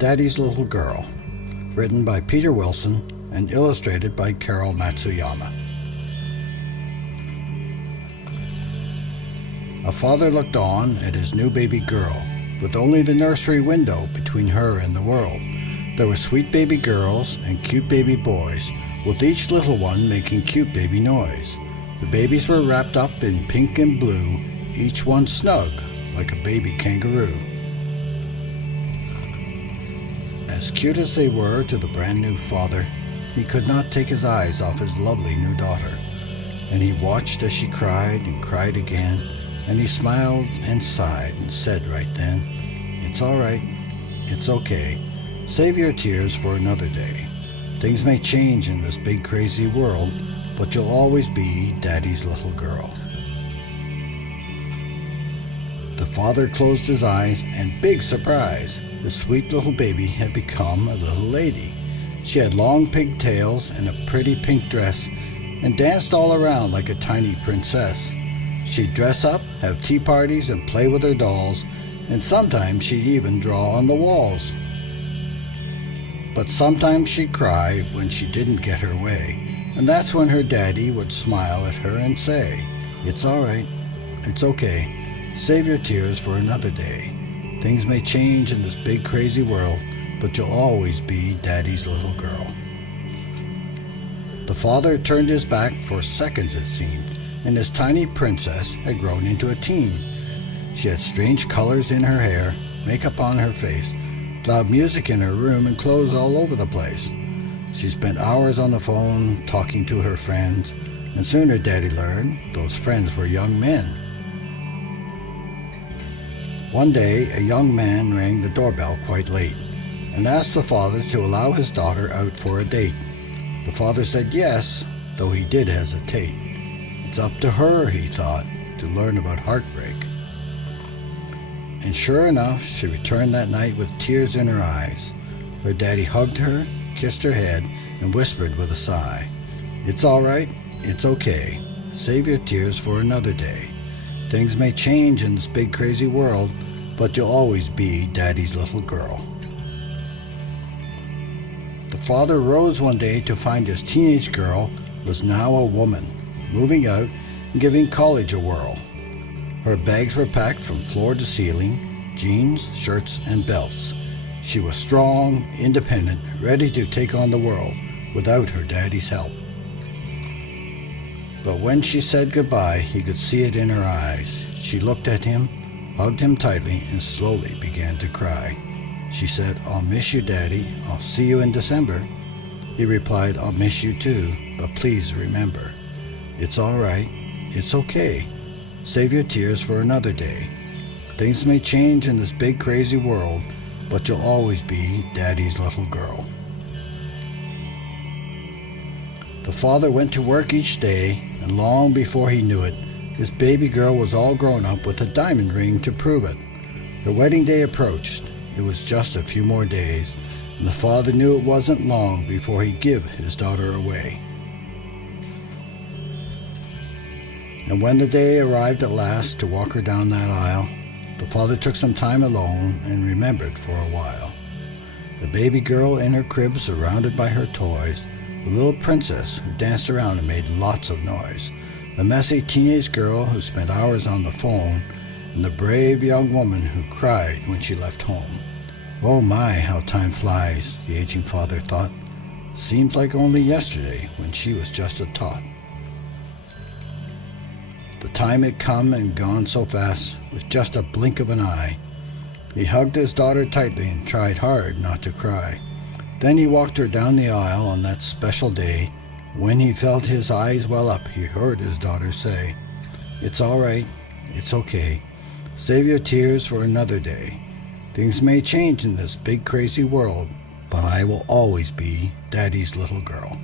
Daddy's Little Girl, written by Peter Wilson and illustrated by Carol Matsuyama. A father looked on at his new baby girl, with only the nursery window between her and the world. There were sweet baby girls and cute baby boys, with each little one making cute baby noise. The babies were wrapped up in pink and blue, each one snug like a baby kangaroo. As cute as they were to the brand new father, he could not take his eyes off his lovely new daughter. And he watched as she cried and cried again, and he smiled and sighed and said right then, "It's all right, it's okay. Save your tears for another day. Things may change in this big crazy world, but you'll always be Daddy's little girl." The father closed his eyes, and big surprise, the sweet little baby had become a little lady. She had long pigtails and a pretty pink dress, and danced all around like a tiny princess. She'd dress up, have tea parties, and play with her dolls, and sometimes she'd even draw on the walls. But sometimes she'd cry when she didn't get her way, and that's when her daddy would smile at her and say, "It's all right, it's okay. Save your tears for another day. Things may change in this big crazy world, but you'll always be Daddy's little girl." The father turned his back for seconds, it seemed, and his tiny princess had grown into a teen. She had strange colors in her hair, makeup on her face, loud music in her room, and clothes all over the place. She spent hours on the phone talking to her friends, and soon her daddy learned those friends were young men. One day, a young man rang the doorbell quite late and asked the father to allow his daughter out for a date. The father said yes, though he did hesitate. It's up to her, he thought, to learn about heartbreak. And sure enough, she returned that night with tears in her eyes. Her daddy hugged her, kissed her head, and whispered with a sigh, "It's all right, it's okay. Save your tears for another day. Things may change in this big crazy world, but you'll always be Daddy's little girl." The father rose one day to find his teenage girl was now a woman, moving out and giving college a whirl. Her bags were packed from floor to ceiling, jeans, shirts, and belts. She was strong, independent, ready to take on the world without her daddy's help. But when she said goodbye, he could see it in her eyes. She looked at him, hugged him tightly, and slowly began to cry. She said, "I'll miss you, Daddy. I'll see you in December." He replied, "I'll miss you too, but please remember, it's all right, it's okay. Save your tears for another day. Things may change in this big crazy world, but you'll always be Daddy's little girl." The father went to work each day, and long before he knew it, his baby girl was all grown up with a diamond ring to prove it. The wedding day approached. It was just a few more days, and the father knew it wasn't long before he'd give his daughter away. And when the day arrived at last to walk her down that aisle, the father took some time alone and remembered for a while. The baby girl in her crib surrounded by her toys, the little princess who danced around and made lots of noise, the messy teenage girl who spent hours on the phone, and the brave young woman who cried when she left home. Oh my, how time flies, the aging father thought. Seems like only yesterday when she was just a tot. The time had come and gone so fast, with just a blink of an eye. He hugged his daughter tightly and tried hard not to cry. Then he walked her down the aisle on that special day. When he felt his eyes well up, he heard his daughter say, "It's all right, it's okay. Save your tears for another day. Things may change in this big crazy world, but I will always be Daddy's little girl."